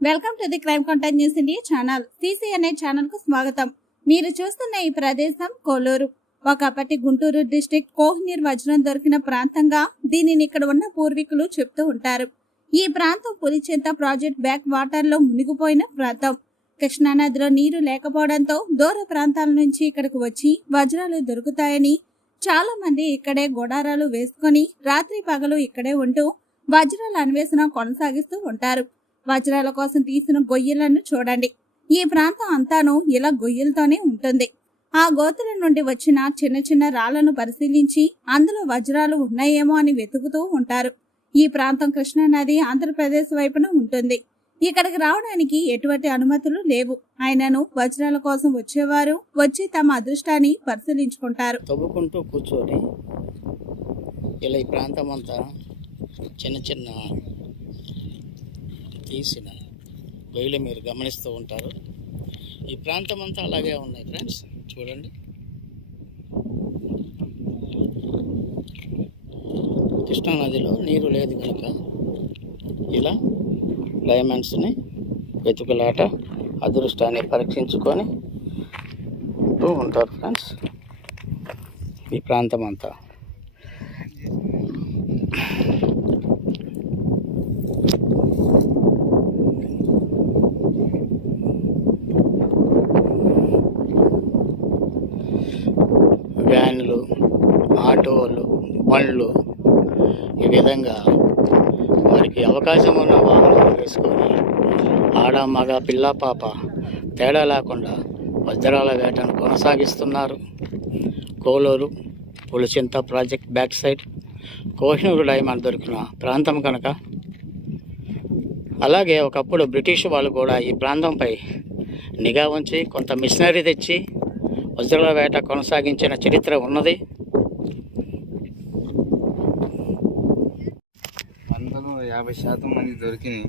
Welcome to the crime content news India channel. CCNI ఛానల్కు స్వాగతం. మీరు చూస్తున్న ఈ ప్రదేశం కోలూరు ఒకప్పటి గుంటూరు డిస్ట్రిక్ట్ కోహినీర్ వజ్రం దొరికిన ప్రాంతంగా దీనిని ఇక్కడ ఉన్న పూర్వీకులు చెప్తూ ఉంటారు. ఈ ప్రాంతం పులిచింత ప్రాజెక్ట్ బ్యాక్ వాటర్లో మునిగిపోయిన ప్రాంతం. కృష్ణానదిలో నీరు లేకపోవడంతో దూర ప్రాంతాల నుంచి ఇక్కడికి వచ్చి వజ్రాలు దొరుకుతాయని చాలా మంది ఇక్కడే గొడారాలు వేసుకొని రాత్రి పగలు ఇక్కడే ఉంటూ వజ్రాల అన్వేషణ కొనసాగిస్తూ ఉంటారు. వజ్రాల కోసం తీసిన గొయ్యలను చూడండి. ఈ ప్రాంతం అంతాను ఇలా గొయ్యలతోనే ఉంటుంది. ఆ గోతుల నుండి వచ్చిన చిన్న చిన్న రాళ్ళను పరిశీలించి అందులో వజ్రాలు ఉన్నాయేమో అని వెతుకుతూ ఉంటారు. ఈ ప్రాంతం కృష్ణానది ఆంధ్రప్రదేశ్ వైపున ఉంటుంది. ఇక్కడికి రావడానికి ఎటువంటి అనుమతులు లేవు. ఆయనను వజ్రాల కోసం వచ్చేవారు వచ్చి తమ అదృష్టాన్ని పరిశీలించుకుంటారు. తవ్వుకుంటూ కూర్చొని ఇలా ఈ ప్రాంతం అంతా చిన్న చిన్న తీసిన గొయ్యలు మీరు గమనిస్తూ ఉంటారు. ఈ ప్రాంతం అంతా అలాగే ఉన్నాయి ఫ్రెండ్స్. చూడండి. కృష్ణానదిలో నీరు లేదు కనుక ఇలా డైమండ్స్ని వెతుకులాట అదృష్టాన్ని పరీక్షించుకొని ఉంటారు ఫ్రెండ్స్. ఈ ప్రాంతం అంతా. ఆటోలు బండ్లు ఈ విధంగా వారికి అవకాశం ఉన్న వాహనాలు వేసుకొని ఆడ మగ పిల్ల పాప తేడా లేకుండా వజ్రాల వేటను కొనసాగిస్తున్నారు. Kolluru Pulichinta project back side. Kohinoor diamond దొరికిన ప్రాంతం కనుక. అలాగే ఒకప్పుడు బ్రిటిష్ వాళ్ళు కూడా ఈ ప్రాంతంపై నిఘా ఉంచి కొంత మిషనరీ తెచ్చి వజ్రాల వేట కొనసాగించిన చరిత్ర ఉన్నది. వందలో యాభై శాతం మంది దొరికినాయి.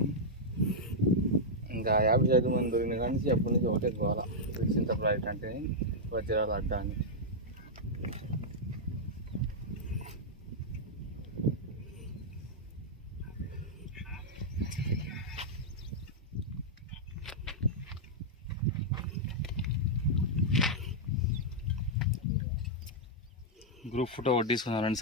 ఇంకా యాభై శాతం మంది దొరికిన కానీ అప్పటి నుంచి ఒకటే గోల. చింత ప్రాజెక్ట్ అంటే వజ్రాలు అడ్డా అని. గ్రూప్ ఫోటో ఒకటి తీసుకున్నారండి